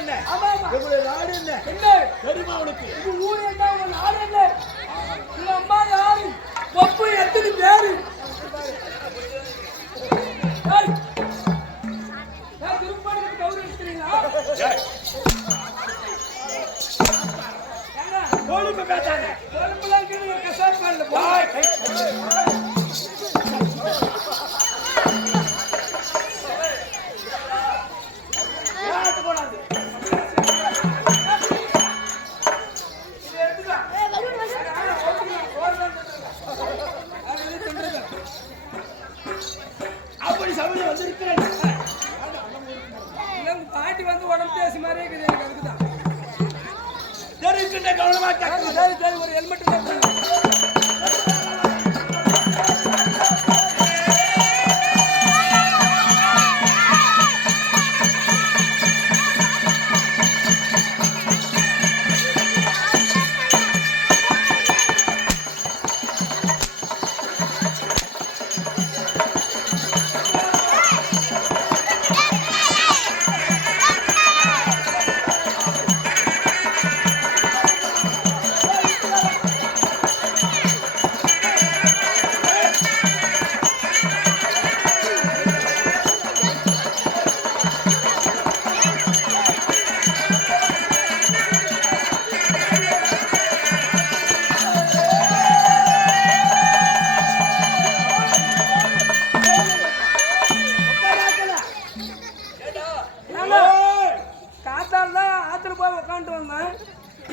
என்ன? ஆமா ஆமா. நம்முடைய நாடு என்ன? என்ன? தெரியுமா உனக்கு? இது ஊர் என்ன? உன் நாடு என்ன? உங்க அம்மா யாரு? பப்பு எத்தனை பேரு? ஏய் நான் திருப்பாடிக்கு கவுரி எடுத்துறீங்களா? ஏங்க கோழிக்கு பேசாத. கோழிப்பெல்லாம் கீழே கசாப் பண்ணல போ. அப்படி சபையில வந்திருக்கிறேன். பாட்டி வந்து உடம்பு பேசி மாதிரியே இருக்குது எனக்கு அதுக்குதான். தெரிவிக்கின்ற கவனமா கேட்க. சரி சரி ஒரு ஹெல்மெட்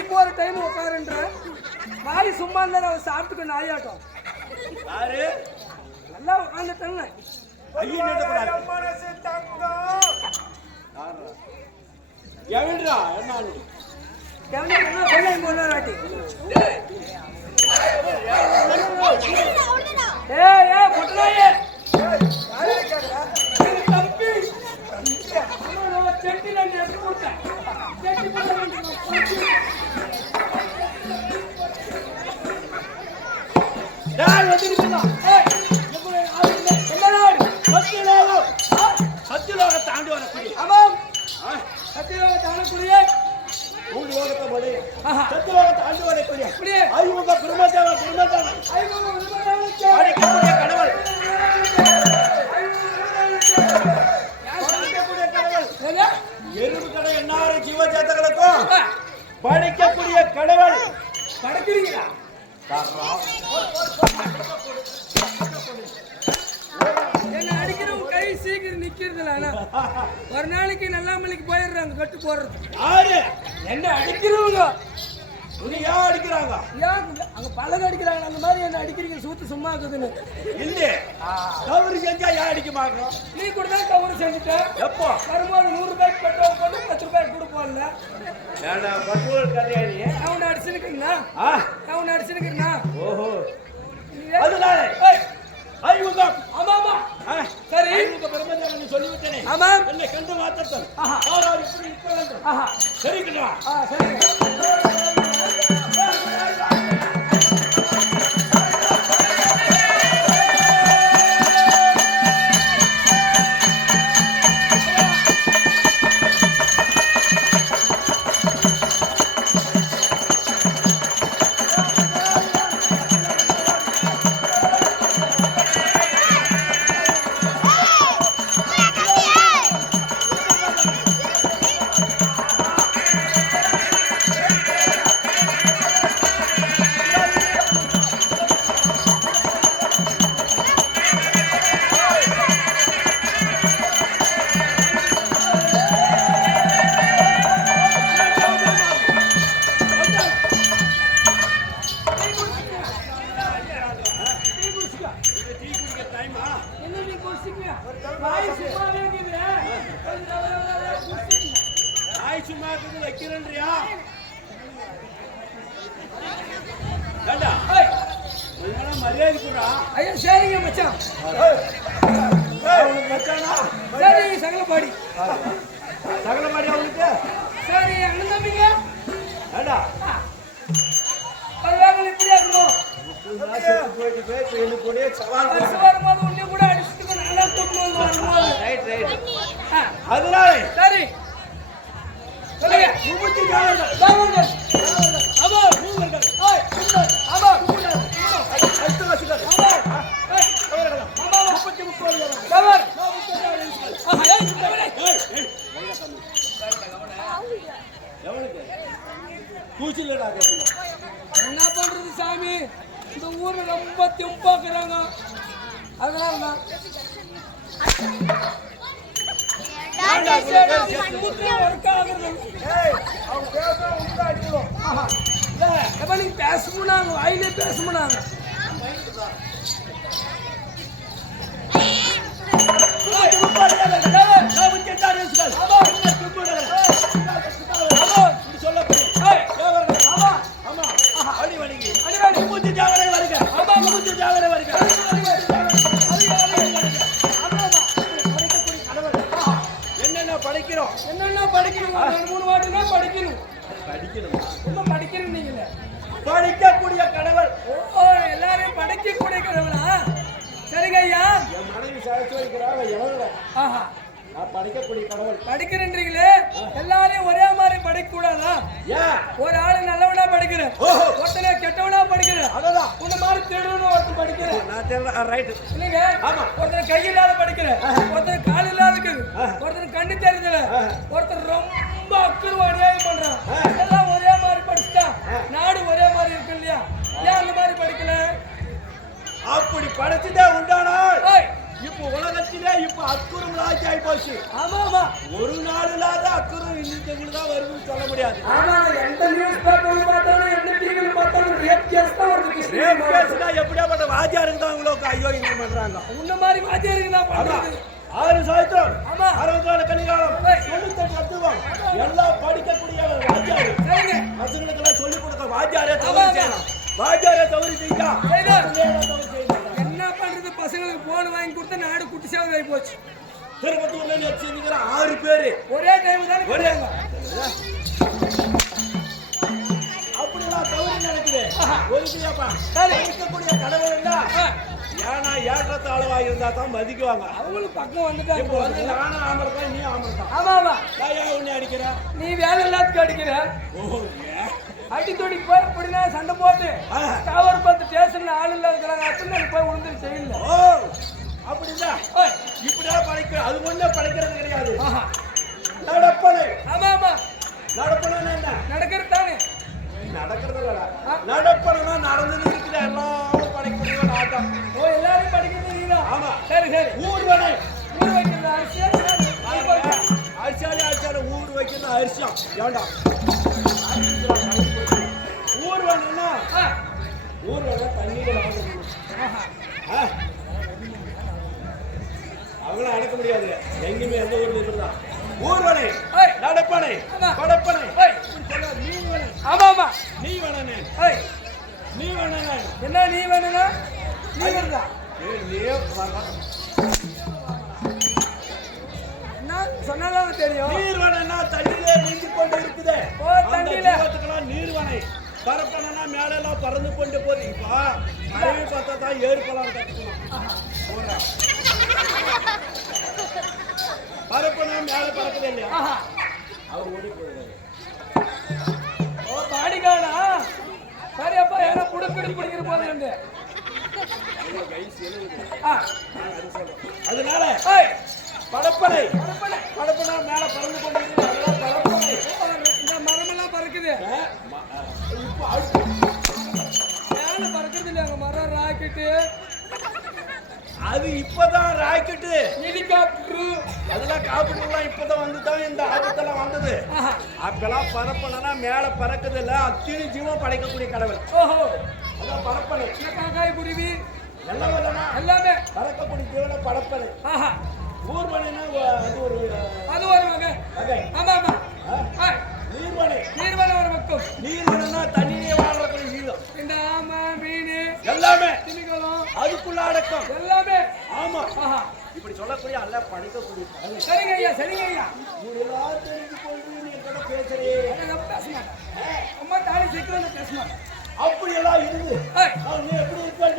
இப்போ ஒரு டைம் உட்காருன்ற வாய் சும்மா இருந்தா அவன் சாப்பிட்டுக்க நாயாட்டம் நல்லா உட்காந்துட்டாங்க. படிக்கக்கூடிய கடவுள் படைக்கிறீங்களா? என்ன அடிக்கிறவங்க கை சீக்கிரம் நிக்கிறதுல ஒரு நாளைக்கு நல்லாமலைக்கு போயிடுறாங்க கட்டு போடுறது. யாரு என்ன அடிக்கிறவங்க? யார் அடிக்கிறாங்க? அங்க பழக அடிக்கிறாங்க. அந்த மாதிரி என்ன அடிக்கிறீங்க? சூத்து சும்மா இருக்குதுன்னு இல்ல கவுரு செஞ்சா யார் அடிக்க மாட்டோம்? நீ கூட தான் கவுரு செஞ்சுட்ட. எப்போ வரும்போது 100 ரூபாய்க்கு பெட்ரோல் போட்டு 10 ரூபாய்க்கு கூட போடல. பெட்ரோல் கதையாடி அவனை அடிச்சுனுக்குறா அவனை அடிச்சுனுக்குறா. ஓஹோ அதனால ஐமுகம். ஆமா ஆமா சரி பிரம்மதேவன் சொல்லிவிட்டேனே. ஆமா என்னை கண்டு மாத்தத்தன் எப்படி இருக்க வேண்டும். சரிங்களா? சரி வைக்கிறேன்றியா? மரியாதை கூடா. ஐயா சரிங்க மச்சான். சரி சகலபாடி சகலபாடி அவனுக்கு சரி அண்ணன் தம்பிங்க ஏடா பரவாயில்லை இப்படியா இருக்கணும். போயிட்டு போய் என்ன கூட சவால் வரும்போது உன்னை கூட அடிச்சுட்டு நல்லா கூட்டணும் வரும்போது. Right right. அதனால சரி மும்மூர்த்தி தேவர்கள். தேவர்கள். ஆமா. மூவர்கள். சுந்தர். ஆமா. அஷ்டவாசிகள். ஏய். அவர்கள். ஆமா. 33 தேவர்கள். தேவர். நான் ஏய், தேவரே. எவனுக்கு கூச்சிலடா கேட்கணும். என்ன பண்றது சாமி, இந்த ஊர்ல ரொம்ப திம்பாக்குறாங்க, அதனால தான் பேசமுனாங்க, வாயிலே பேசமுனாங்க. என்னென்ன படிக்கணும், 2-3 வாட்டி தான் படிக்கணும். இன்னும் படிக்கணும் நீங்களே. படிக்கக்கூடிய கடவுள். ஓ, எல்லாரையும் படிக்கக்கூடிய கடவுளா? சரிங்க ஐயா. என் மனைவி சாட்சி வைக்கிறாங்க. எவ்வளவு ஆஹா, நான் படிக்கக்கூடிய கடவுள். படிக்கிறீங்களே, எல்லாரையும் ஒரே மாதிரி படிக்க கூடாதா? ஏன் ஒரு ஆளு நல்லவனா படிக்கிற, ஓஹோ ஒருத்தனை கெட்டவனா படிக்கிற, அதான் உன்ன மாதிரி திருடுன்னு ஒருத்தன் படிக்கிற நான் தெரியல. ரைட். இல்லைங்க. ஆமா. ஒருத்தர் கை இல்லாத படிக்கிற, ஒருத்தர் கால் இல்லாத இருக்குது, ஒருத்தர் கண்ணு தெரிஞ்சல, ஒருத்தர் ரொம்ப அக்கறை அநியாயம் பண்றான். எல்லாம் ஒரே மாதிரி படிச்சுட்டா நாடு ஒரே மாதிரி இருக்கு இல்லையா? ஏன் அந்த மாதிரி படிக்கல? அப்படி படிச்சுட்டே உண்டானால் ஏய், இப்ப உலகத்திலே இப்ப அக்குறும் ராஜ் ஆகி போச்சு. ஆமா ஆமா ஒரு நாள் இல்லாத அக்குறும் இன்னைக்கு தான் வருதுன்னு சொல்ல முடியாது. ஆமா, எந்த நியூஸ் பேப்பர்ல பார்த்தாலும் எந்த டிவில பார்த்தாலும் ரேப் கேஸ் தான் வருது. ரேப் கேஸ்னா எப்படியாப்பட்ட வாத்தியாருக்கு தான் உங்களுக்கு ஐயோ இங்க பண்றாங்க. உன்ன மாதிரி வாத்தியாருக்கு தான் பண்றது. 6 சாயத்திரம் ஆமா. 64 கலிகாலம் 98 தத்துவம் எல்லாம் படிக்கக்கூடிய வாத்தியார். சரிங்க. பசங்களுக்கெல்லாம் சொல்லிக் கொடுக்க வாத்தியாரே ஆமா, தவறு ஆமா. செய்யலாம். வாத்தியாரே தவறு செஞ்சா செய்யலாம். தவறு செய்யலாம். என்ன பண்றது, பசங்களுக்கு போன் வாங்கி கொடுத்தா நாடு குட்டி சேவை ஆகி போச்சு. திருப்பத்தூர்ல நேற்று செஞ்சுக்கிற 6 பேரு ஒரே டைம் தான் ஒரே கிடையாது. அப்படிலாம் தவறு நடக்குது. ஒருத்தியாப்பா சரி. படிக்கக்கூடிய கடவுள் இல்ல. ஏன்னா ஏற்றத்தாழ்வா இருந்தா தான் மதிக்குவாங்க. அவங்களும் பக்கம் வந்துட்டாங்க. இப்போ வந்து நானும் ஆமர்தான், நீ ஆமர்தான். ஆமா ஆமா, தாயா உன்னை அடிக்கிற. நீ வேலை எல்லாத்துக்கும் அடிக்கிற. ஓ ஏன்? அடி தொடி போய் அப்படின்னா சண்டை போட்டு டவர் பார்த்து ஸ்டேஷன்ல ஆள் இல்ல இருக்கிறாங்க அப்படின்னு போய் விழுந்து செய்யல. ஓ அப்படிதான். இப்படியா படைக்கிற. அது ஒண்ணே படைக்கிறது கிடையாது. நடப்பனை. ஆமா ஆமா, நடப்பனா என்ன? நடக்கிறது தானே. நடக்கிறது இல்லடா. நடப்பனா நடந்து இருக்கிற எல்லாரும் படைக்கக்கூடிய ஆட்டம். ஓ, எல்லாரும் படிக்கிறது நீதான். ஆமா. சரி சரி. ஊர்வனை. ஊர் வைக்கிறது அரசியல். அரிசாலி ஊர் வைக்கிறது அரிசியம். ஏண்டா ஊர்வனா ஊர்வன தண்ணீர் வாங்கணும். அவங்கள அடக்க முடியாது. எங்கேயுமே எந்த ஊர்ல இருக்குதான். ஊர்வனை, நடப்பனை, படப்பனை. நீவனை. ஆமா ஆமா, நீ வேணனே. நீ வேணனே. என்ன நீ வேணும்னா நீ வருதா? என்ன சொன்னாலும் தெரியும். நீர்வனா தண்ணியிலே நீந்தி கொண்டு இருக்குது. ஓ, தண்ணியில. நீர்வனை. பரப்பனா மேல எல்லாம் பறந்து கொண்டு போகுது. இப்ப மழையை பார்த்தா தான் ஏற்பலாம் கத்துக்கணும். பரப்பனா மேல பறக்குது இல்லையா? அவர் ஓடி போயிடுறாரு. ஓ, பாடிகாடா. சரி அப்பா, ஏன்னா புடுக்கடி பிடிக்கிற போது வந்து அதனால படப்பனை படப்பனா மேல பறந்து கொண்டு பரப்பனை. இந்த மரமெல்லாம் பறக்குது. இப்ப மேல பறக்குது இல்லையா அங்க மரம், ராக்கெட்டு, அது இப்பதான் ராக்கெட்டு, ஹெலிகாப்டரு, அதெல்லாம் காப்பிட்டுலாம் இப்பதான் வந்துதான் இந்த ஆபத்தெல்லாம் வந்தது. அப்பெல்லாம் பரப்பனா மேல பறக்குது இல்ல, அத்தினி ஜீவம் படைக்கக்கூடிய கடவுள். ஓஹோ, அதான் பரப்பனை. காக்காய் குருவி எல்லாம் வரமா எல்லாமே பறக்கக்கூடிய ஜீவனை பரப்பனை. ஊர்வனைனா அது ஒரு அது ஒரு வகை. ஆமா ஆமா, நீர்வனை. நீர்வனை ஒரு பக்கம். நீர்வனைனா தண்ணியே வாழக்கூடிய ஜீவம். இந்த ஆமை, மீன் எல்லாமே திமிங்கலம் அதுக்குள்ள அடக்கம் எல்லாமே. ஆமா. இப்படி சொல்லக்கூடிய அல்ல படைக்கக்கூடிய கடவுள். சரிங்க ஐயா, சரிங்க ஐயா. ஊரெல்லாம் தெரிஞ்சு கொண்டு நீ கூட பேசுறே. பேச மாட்டேன், அம்மா தாலி சீக்கிரம் பேச மாட்டேன். அப்படியெல்லாம் இருந்து நீ எப்படி இருக்க